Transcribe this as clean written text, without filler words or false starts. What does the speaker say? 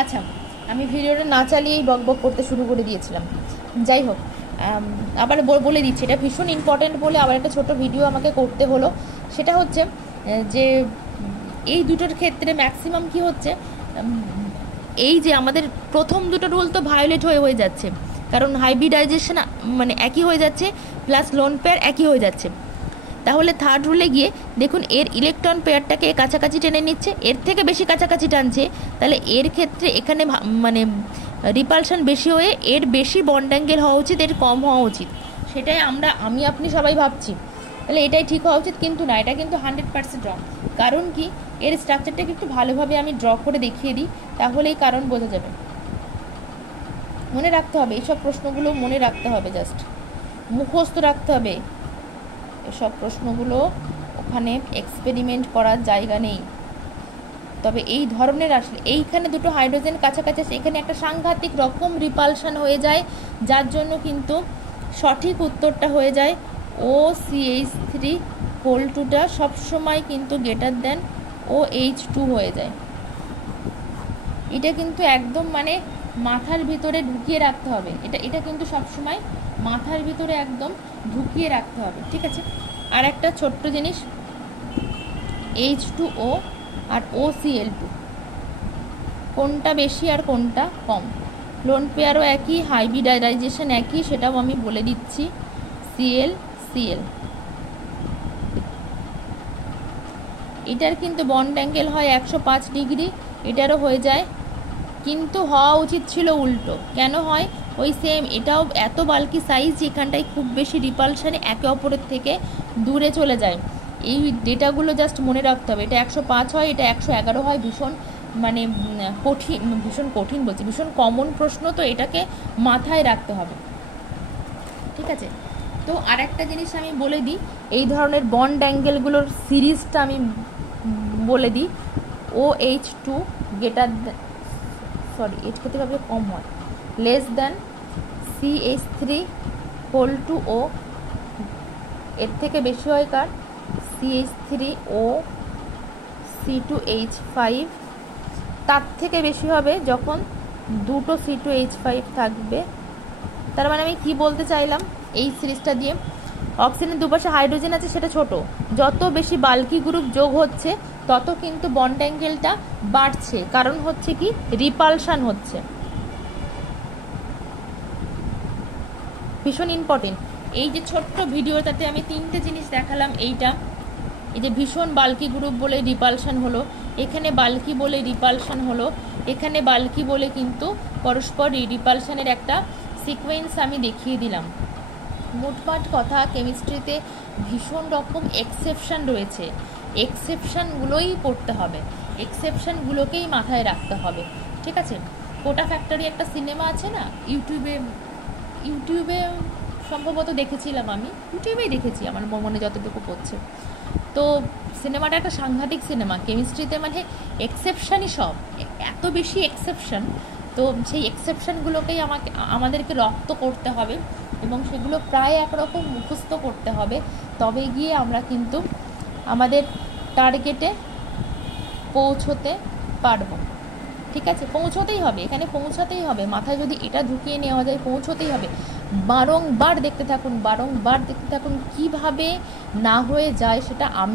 আচ্ছা, আমি ভিডিওটা না চালিয়েই বকবক করতে শুরু করে দিয়েছিলাম। যাই হোক, আবার বলে দিচ্ছি, এটা ভীষণ ইম্পর্ট্যান্ট বলে আবার একটা ছোট ভিডিও আমাকে করতে হলো। সেটা হচ্ছে যে এই দুটোর ক্ষেত্রে ম্যাক্সিমাম কি হচ্ছে, এই যে আমাদের প্রথম দুটো রুল তো ভায়োলেট হয়ে যাচ্ছে, কারণ হাইব্রিডাইজেশন মানে একই হয়ে যাচ্ছে, প্লাস লোন পেয়ার একই হয়ে যাচ্ছে। তাহলে থার্ড রুলে গিয়ে দেখুন এর ইলেকট্রন পেয়ারটাকে কাছাকাছি টেনে নিচ্ছে, এর থেকে বেশি কাছাকাছি টানছে, তাহলে এর ক্ষেত্রে এখানে মানে রিপালশন বেশি হয়ে এর বেশি বন্ড অ্যাঙ্গেল হওয়া উচিত, এর কম হওয়া উচিত। সেটাই আমি আপনি সবাই ভাবছি, তাহলে এটাই ঠিক হওয়া উচিত, কিন্তু না, এটা কিন্তু 100% রং। কারণ কি, এর স্ট্রাকচারটাকে একটু ভালোভাবে আমি ড্র করে দেখিয়ে দিই, তাহলেই কারণ বোঝা যাবে। মনে রাখতে হবে এইসব প্রশ্নগুলো, মনে রাখতে হবে, জাস্ট মুখস্থ রাখতে হবে এসব প্রশ্নগুলো, ওখানে এক্সপেরিমেন্ট করার জায়গা নেই। তবে এই ধরনের আসলে এইখানে দুটো হাইড্রোজেন কাছাকাছি আছে, এখানে একটা সাংঘাতিক রকম রিপালশন হয়ে যায়, যার জন্য কিন্তু সঠিক উত্তরটা হয়ে যায় OCH3 হোল টুটা সবসময় কিন্তু গ্রেটার দেন OH2 হয়ে যায়। এটা কিন্তু একদম মানে মাথার ভিতরে ঢুকিয়ে রাখতে হবে, এটা কিন্তু সবসময় মাথার ভিতরে একদম ঢুকিয়ে রাখতে হবে, ঠিক আছে। আর একটা ছোট্ট জিনিস, H2O আর OCl2 কোনটা বেশি আর কোনটা কম। লোন পেয়ারও একই, হাইব্রিডাইজেশন একই, সেটাও আমি বলে দিচ্ছি। Cl এটার কিন্তু বন্ড অ্যাঙ্গেল হয় 105 ডিগ্রি, এটারও হয়ে যায়, কিন্তু হওয়া উচিত ছিল উল্টো। কেন হয়? ওই সেম, এটাও এত বাল্কি সাইজ যেখানটায় খুব বেশি রিপালশানে একে অপরের থেকে দূরে চলে যায়। এই ডেটাগুলো জাস্ট মনে রাখতে হবে। এটা 105 হয়, এটা 111 হয়। ভীষণ মানে কঠিন বলছি, ভীষণ কমন প্রশ্ন, তো এটাকে মাথায় রাখতে হবে, ঠিক আছে। তো আর একটা জিনিস আমি বলে দিই, এই ধরনের বন্ড অ্যাঙ্গেলগুলোর সিরিজটা আমি বলে দিই। OH2 গ্রেটার, সরি H করতে হবে কম হয়, less than CH3 whole two O, এর থেকে বেশি হয় কার, CH3O C2H5, তার থেকে বেশি হবে যখন দুটো C2H5 থাকবে। তার মানে আমি কি বলতে চাইলাম এই সিরিজটা দিয়ে, অক্সিজেনের দুপাশে হাইড্রোজেন আছে সেটা ছোট, যত বেশি বাল্কি গ্রুপ যোগ হচ্ছে তত কিন্তু বন্ড অ্যাঙ্গেলটা বাড়ছে, কারণ হচ্ছে কি, রিপালশন হচ্ছে। ভীষণ ইম্পর্টেন্ট। এই যে ছোট্ট ভিডিওটাতে আমি তিনটে জিনিস দেখালাম, এই যে ভীষণ বাল্কি গ্রুপ বলে রিপালশন হলো, এখানে বাল্কি বলে রিপালশন হলো, এখানে বাল্কি বলে কিন্তু পরস্পর রিপালশনের একটা সিকোয়েন্স আমি দেখিয়ে দিলাম। মোটমাট কথা, কেমিস্ট্রিতে ভীষণ রকম এক্সেপশন রয়েছে, এক্সেপশনগুলোই পড়তে হবে, এক্সেপশনগুলোকেই মাথায় রাখতে হবে, ঠিক আছে। কোটা ফ্যাক্টরি একটা সিনেমা আছে না, ইউটিউবে সম্ভবত দেখেছিলাম, আমি ইউটিউবেই দেখেছি, আমার মনে যতটুকু পড়ছে। তো সিনেমাটা একটা সাংঘাতিক সিনেমা, কেমিস্ট্রিতে মানে এক্সেপশনই সব, এত বেশি এক্সেপশন। তো সেই এক্সেপশনগুলোকেই আমাদেরকে রপ্ত করতে হবে, এবং সেগুলো প্রায় একরকম মুখস্থ করতে হবে, তবে গিয়ে আমরা কিন্তু আমাদের টার্গেটে পৌঁছতে পারবো, ঠিক আছে। পৌঁছতেই হবে, এখানে পৌঁছাতেই হবে, মাথায় যদি এটা ঢুকিয়ে নেওয়া যায় পৌঁছতেই হবে। বারংবার দেখতে থাকুন, বারংবার দেখতে থাকুন, কিভাবে না হয়ে যায় সেটা আমি